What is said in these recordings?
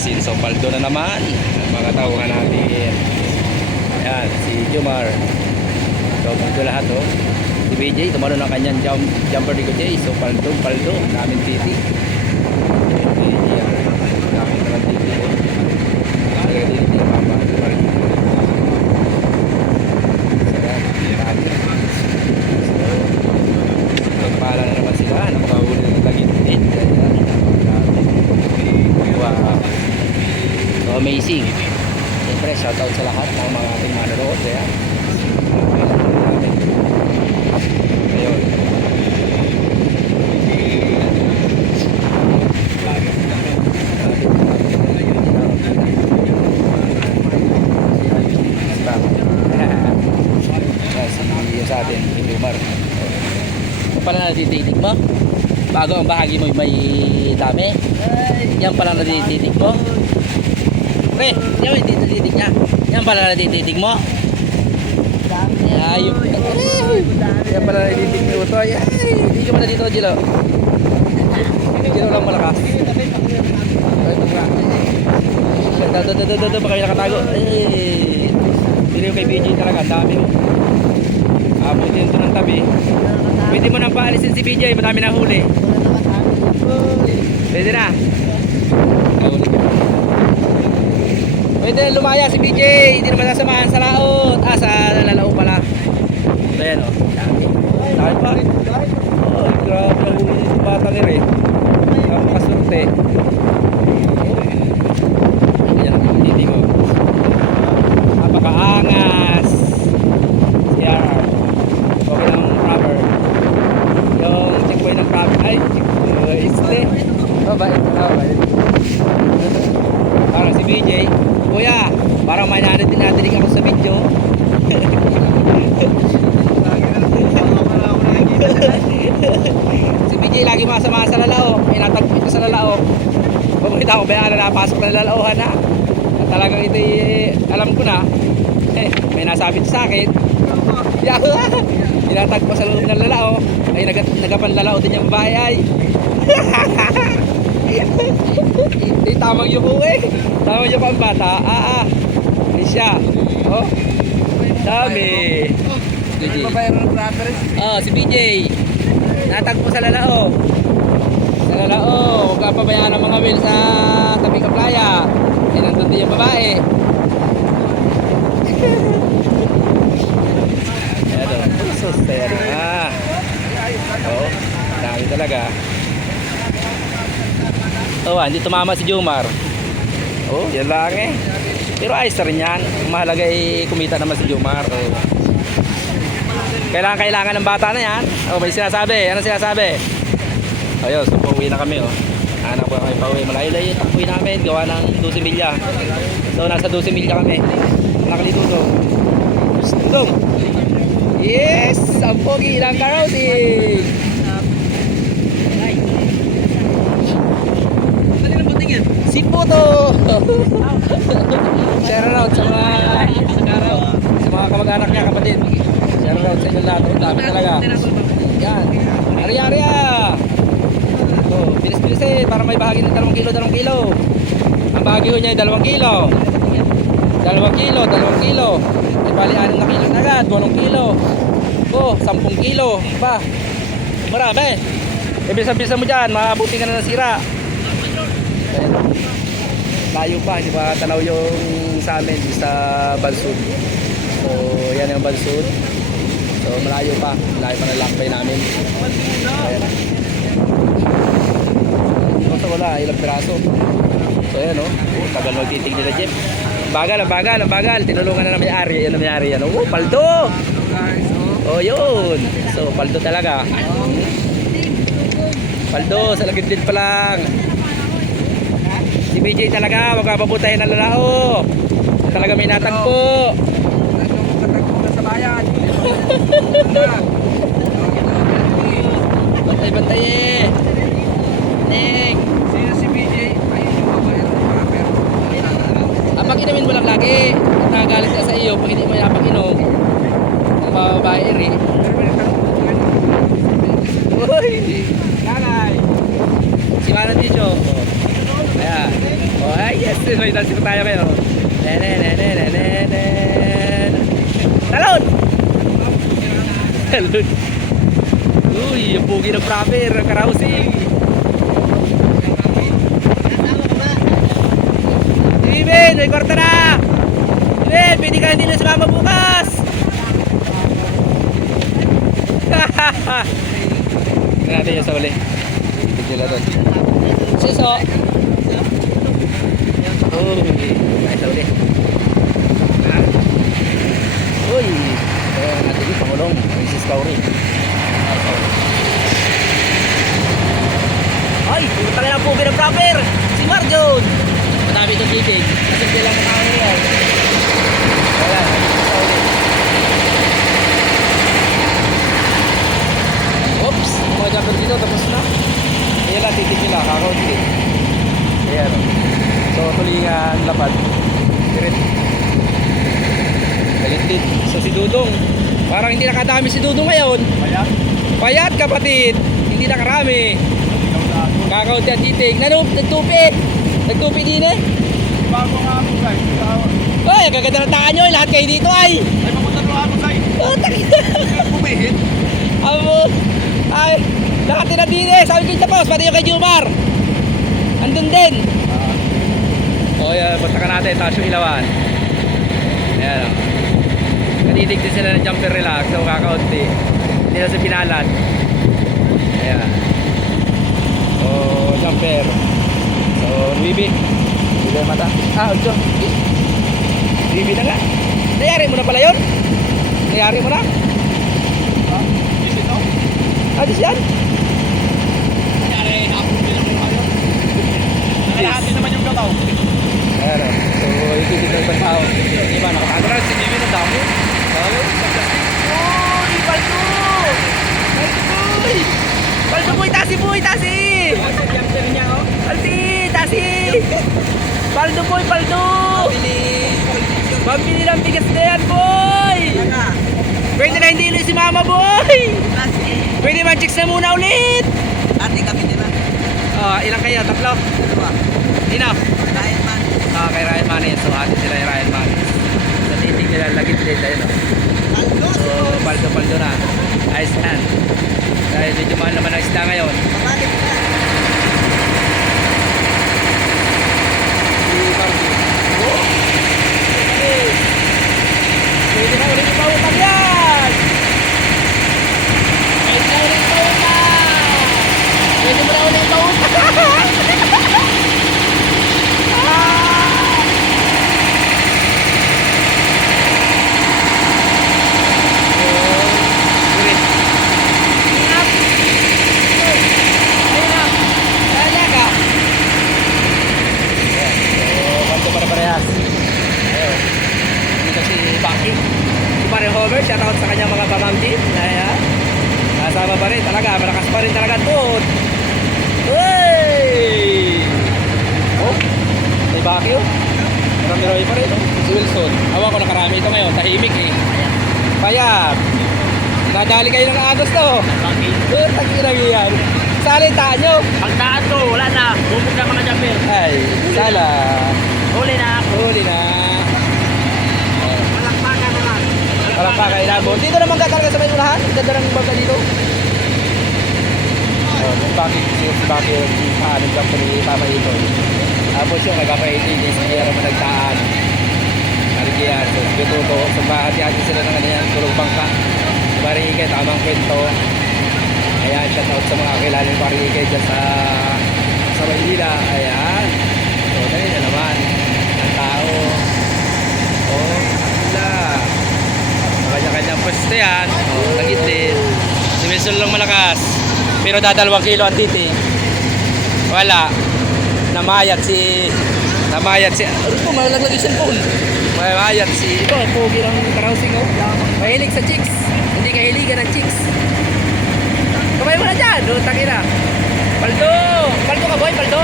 Asin. So paldo na naman ang mga tauhan natin. Ayan, si Jomar. So paldo lahat oh. Si BJ, tumano ng kanyang jumper ni Kuya. So paldo, daming titi. Daming naman titi oh. Talaga dito yung mama. Nagpala na naman sila. Nakahuli ng tagintin. Wow. So amazing. Siyempre, shoutout sa lahat ng mga ating manonood. Ayan. Ayun. Yung sa atin, yung Lumar. Kung pala natititig mo, bago ang bahagi mo may dami, yan pala natititig mo. Pre, yan may natititig niya. Yan pala natititig mo. Ayun. Yan pala natititig mo ito. Hindi ka pala dito, Jilo. Jilo lang malakas. Baka may nakatago. Hindi yung kay BJ talaga, ang dami mo. Abutin ito ng tabi. Pwede mo nang paalisin si BJ, madami na huli. Pwede na. Pwede lumaya si BJ, hindi naman sasamahan sa laot. Sa lalao pala. So yan o, dami. Dami pa. Grabe ang huli ng bata ni Re. Napakasurte. Yan ang hindi ko. Napakaangas. Siya. Okay lang rubber. Yung checkpoint ng rubber. Ay, isle. Bait. Parang si BJ. Kuya, parang may nadinig ako sa video. Si BJ lagi masama sa lalao. Inatagpo ito sa lalao. Pagkita ko, bayaan na napasok na lalauhan na. At talagang ito alam ko na. May nasabit sa akin. Inatagpo sa loob ng lalao. Ay nagapanlalao din yung babae ay. Hindi tamang yuko eh. Tamang yuko ang bata. Ay siya. Oh. Dami. Si BJ. Natagpo sa lalao. Sa lalao. Huwag ka pabayaan ng mga wheel sa tabi ka playa. Nandun din yung babae. Ayan o. Sus. Ayan o. Oh. Dami talaga. Hindi tumama si Jomar. Yan lang eh. Pero ayos na rin yan. Mahalaga kumita naman si Jomar. Kailangan ng bata na yan. May sinasabi. Ano sinasabi? Ayun, so pauwi na kami Hanap ko kami pauwi. Malayo-layo takbuhin namin. Gawa ng 12 milya. So nasa 12 milya kami. Nakalituto. Gusto. Yes! Ang pogi ng carousing! Si Puto! Share out sa mga kamag-anak niya, kapatid. Share out sa inyo lahat. Dami talaga. Yan. Arya! Bilis-bilisin para may bahagi ng 2 kilo. Ang bahagi niya ay 2 kilo. 2 kilo. Ay bali 6 na kilo na agad. 8 kilo. 10 kilo. Ba? Marami. Bisa-bisa mo dyan. Maabuti ka na nasira. Layo pa, hindi pa tanaw yung sa amin sa Bansud. So yan yung Bansud. So malayo pa ng lakbay namin. Ayan. So wala, ilang piraso. So ayan tagal magtitig nila Jeff. Bagal. Tinulungan na ng may-ari. Yan ang may-ari yan. Paldo! Yun. So paldo talaga. Paldo, sa lagid din pa lang. Si BJ talaga, wag ka paputahin ng lalao. Talaga may natagpo. Natagpo sa bayan. Bantay Ning. Sino si BJ? Ayun yung babae ng mga pero. Pag inumin mo lang lagi, nagagalit ka sa iyo pag hindi mo napag-inom. Ang babae rin. Uy! Nanay! Si Manang Ticho. Ayan. Ay! Yes! May dance ko tayo ngayon. Talon! Talon! Uy, yung pugi ng proper, ang karausing. Steven, may kwarta na! Steven, pwede ka hindi na sumama bukas! Tignan natin yung sa uli. Tignan nila doon. Suso! Uy, tayo sa uli. Uy, kaya natin yung Pangulong, Mrs. Kauri. Ay, pumunta ka ng pugi ng proper! Si Marjon! Madami itong titig. Kasi hindi lang tao ngayon. Wala, sa uli. Oops, mga jumper dito, tapos na. Ayan lang, titig nila, kakaunti. Ayan. So, tulingan, lapad. Diret. Galit. So, si Dudong. Parang hindi nakadami si Dudong ngayon. Payat? Payat, kapatid. Hindi nakarami. Kakaunti ang titig. Nagtupi. Nagtupi din eh. Bago nga ako, guys. Ay, ang gaganda ng taan nyo. Lahat kayo dito ay. Ay, mapunta doon ako, guys. Oh, takina. Pumihit. Amo. Ay, lahat din na din eh. Sabi ko yung tapos, pati yung kay Jumar. Andun din. O yan, punta ka natin. Taas yung ilawan. Ayan o. Kanitig din sila ng jumper relax. So kakaunti. Hindi na sa pinalat. Ayan. O, jumper. So, Bibi. Bibi ang mata. Ah, Udjo. Bibi na nga. Nayari mo na pala yun? Nayari mo na? Is it now? Ah, dis yan? Nangyari, nakapun din ako kayo. Nalahati naman yung gataw. Ayan o. So, ikitig ng ibang tao. Diba, nakapagod na si Bibi ng dami. Uy, Baldo! Baldo! Baldo boy, tasi boy, tasi! Jumper niya, oh. Baldi, tasi! Baldo boy, Baldo! Pambili ng bigas na yan, boy! Pwede na hindi ulit si mama, boy! Pwede man chicks na muna ulit! Ate, kami din na. Ilang kayo? Tatlo? Dalawa. Sino? Ryan man. Kay Ryan Manis. So, ate sila yung Ryan Manis. Sa titig nila, lagit din. Ayun, So, paldo na. Ayos yan. Dahil medyo mahal naman ang isda ngayon. Pabalik na. Oh! Pwede na ulit ipautang yan! Pwede na ulit ipautang! Pwede mo na ulit ipautang! Shoutout sa kanyang mga pamangkin. Ayan. Kasama pa rin talaga. Malakas pa rin talaga doon. Uy! Oh, may bakyo. Marami-rami pa rin. Si Wilson. Awan ko nakarami ito ngayon. Tahimik eh. Payat. Nadali kayo ng agos to. Takinang yan. Salin taan nyo. Ang taan to, wala na. Bumog na mga jumper. Ay, sala. Huli na. Huli na. Malakpakan naman. Walang pa kayo na. Dito naman kakarga sa may ulahan. Ganda ng bangka dito. Yung bakit si bakit yung paanin lang po ni Tama ito. Tapos yung nagkaka-18 is kaya naman nagtaan. Naligiyan. So, bituto. So, bahati-hati sila ng kanyang tulog bangka. Barigay, tamang kwento. Ayan, shoutout sa mga kilalang barigay dyan sa Maynila. Ayan. So, dali na naman. Ang tao. Oh, wala. Kanya-kanyang pwesto yan. Oh, lagit din. Si Wilson lang malakas. Pero dadalawang kilo ang titi. Wala. Namayat si... Ano po, malaglag yung cellphone. Namayat si... Ito, pogi ng karausing oh. Mahilig sa chicks. Hindi kahiligan ng chicks. Kamay mo na dyan. Utang ina. Paldo! Paldo ka boy, Paldo?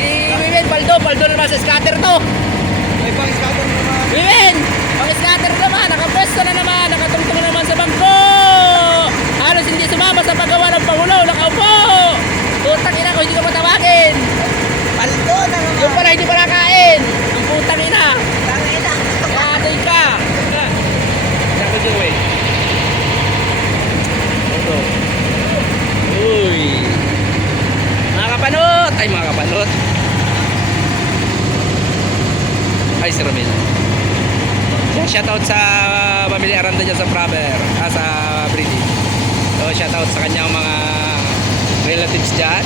Si Wiwen, Paldo naman sa scatter to. May pang scatter naman. Wiwen! Pang scatter naman, nakapwesto na naman, nakatungtong na naman sa bangko! Halos hindi sumama sa paggawa ng Pangulo, nakaupo! Utang ina ko, hindi ka matawagin! Paldo! Doon na naman. Yung pala hindi pa nakain. Yung putang ina. Tangina. Kaya ka. Sabi dyan, wait. Ito. Uy. Mga kapanot. Ay, mga kapanot. Ay, si Romel. Shoutout sa pamilya Aranda dyan sa Praber. Sa Brady. So, shoutout sa kanyang mga relatives dyan.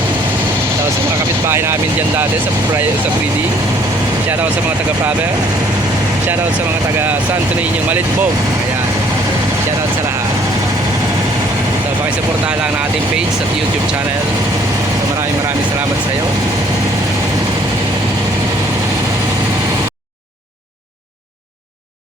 Tapos sa mga kapitbahay namin dyan dati sa Brady. Shoutout sa mga taga-Praber. Shoutout sa mga taga-Santo Niño, Malitbog. Ayan. Shoutout sa lahat. So, pakisuportahan lang ng ating page at YouTube channel. So, maraming salamat sa iyo.